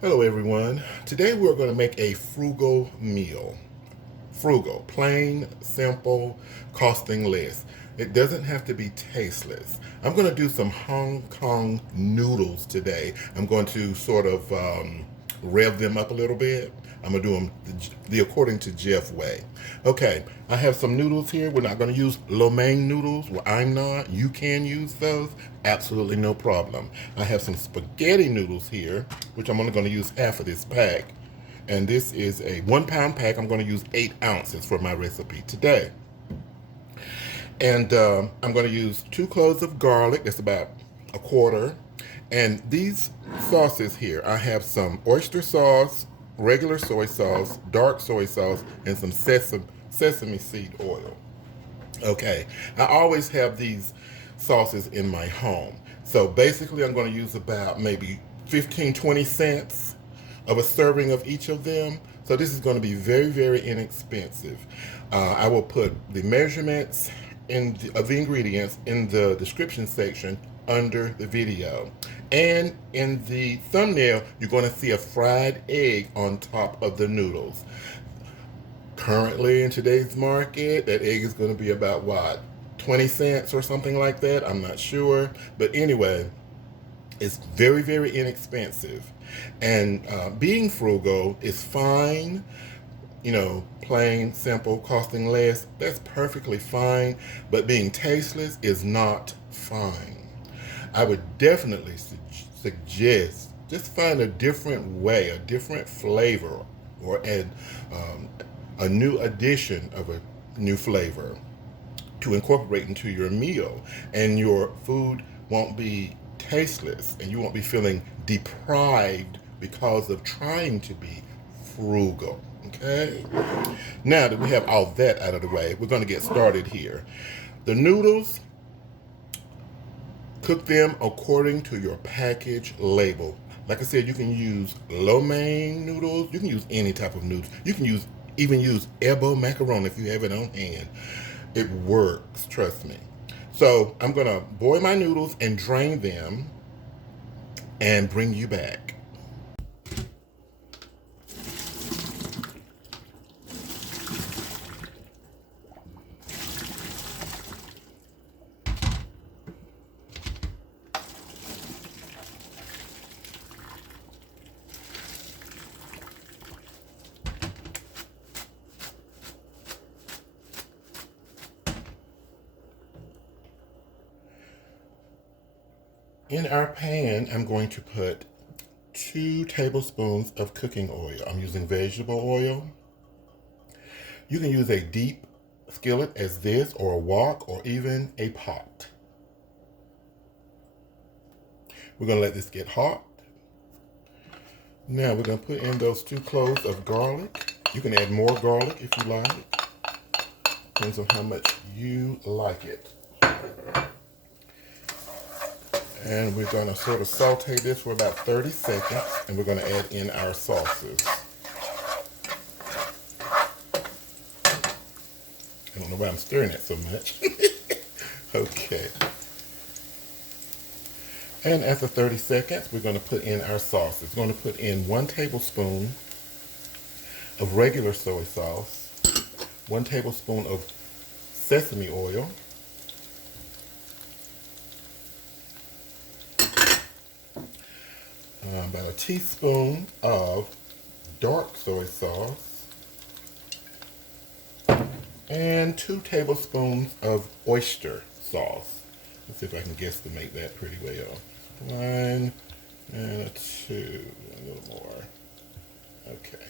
Hello everyone. Today we're going to make a frugal meal. Frugal, plain, simple, costing less. It doesn't have to be tasteless. I'm going to do some Hong Kong noodles today. I'm going to sort of rev them up a little bit. I'm going to do them the according to Jeff way. Okay, I have some noodles here. We're not going to use lo mein noodles. Well, I'm not. You can use those. Absolutely no problem. I have some spaghetti noodles here, which I'm only going to use half of this pack. And this is a 1 pound pack. I'm going to use 8 ounces for my recipe today. And I'm going to use 2 cloves of garlic. That's about a quarter. And these sauces here, I have some oyster sauce, regular soy sauce, dark soy sauce, and some sesame seed oil. Okay, I always have these sauces in my home. So basically, I'm going to use about maybe 15, 20 cents of a serving of each of them. So this is going to be very, very inexpensive. I will put the measurements of the ingredients in the description section under the video. And in the thumbnail, you're going to see a fried egg on top of the noodles. Currently in today's market, that egg is going to be about what, 20 cents or something like that. I'm not sure. But anyway, it's very, very inexpensive. And being frugal is fine. You know, plain, simple, costing less, that's perfectly fine. But being tasteless is not fine. I would definitely suggest just find a different way, a different flavor, or add a new addition of a new flavor to incorporate into your meal, and your food won't be tasteless and you won't be feeling deprived because of trying to be frugal. Okay, now that we have all that out of the way, we're going to get started here. The noodles, cook them according to your package label. Like I said, you can use lo mein noodles. You can use any type of noodles. You can even use elbow macaroni if you have it on hand. It works, trust me. So I'm gonna boil my noodles and drain them and bring you back. In our pan, I'm going to put 2 tablespoons of cooking oil. I'm using vegetable oil. You can use a deep skillet as this, or a wok, or even a pot. We're going to let this get hot. Now we're going to put in those 2 cloves of garlic. You can add more garlic if you like. Depends on how much you like it. And we're going to sort of saute this for about 30 seconds, and we're going to add in our sauces. I don't know why I'm stirring it so much. Okay. And after 30 seconds, we're going to put in our sauces. We're going to put in 1 tablespoon of regular soy sauce, 1 tablespoon of sesame oil, about a teaspoon of dark soy sauce, and 2 tablespoons of oyster sauce. Let's see if I can guesstimate that pretty well. 1 and a 2, a little more. Okay.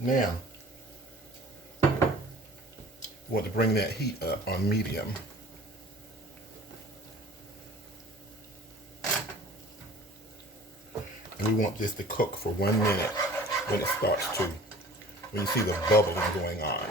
Now, we want to bring that heat up on medium. And we want this to cook for 1 minute when it starts to, when you see the bubbling going on.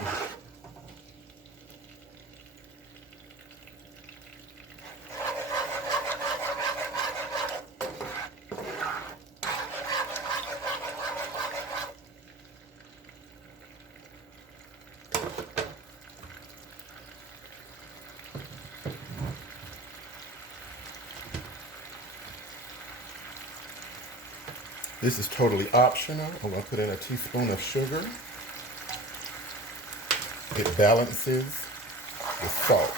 This is totally optional. I'm going to put in a teaspoon of sugar. It balances the salt.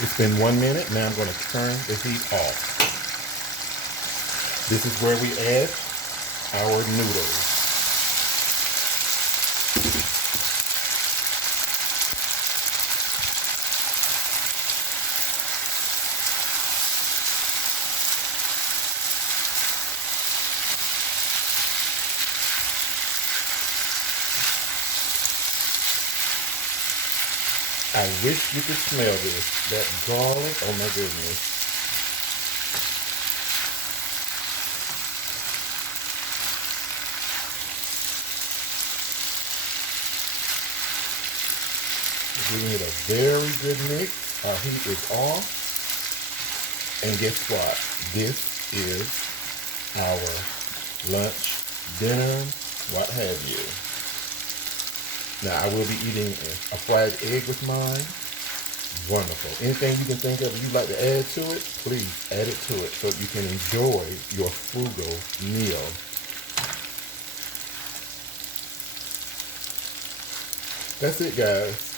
It's been 1 minute. Now I'm going to turn the heat off. This is where we add our noodles. I wish you could smell this. That garlic, oh my goodness. Giving it a very good mix. Our heat is off. And guess what? This is our lunch, dinner, what have you. Now I will be eating a fried egg with mine. Wonderful. Anything you can think of you'd like to add to it, please add it to it so you can enjoy your frugal meal. That's it, guys.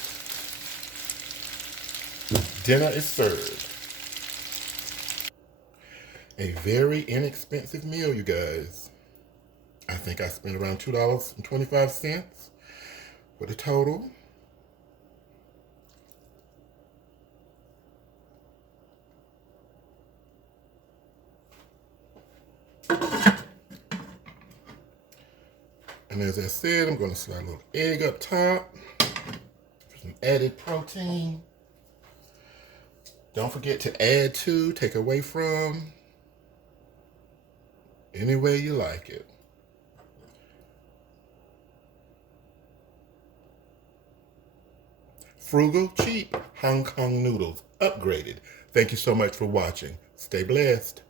Dinner is served. A very inexpensive meal, you guys. I think I spent around $2.25 for the total. And as I said, I'm going to slide a little egg up top for some added protein. Don't forget to add to, take away from, any way you like it. Frugal, cheap Hong Kong noodles, upgraded. Thank you so much for watching. Stay blessed.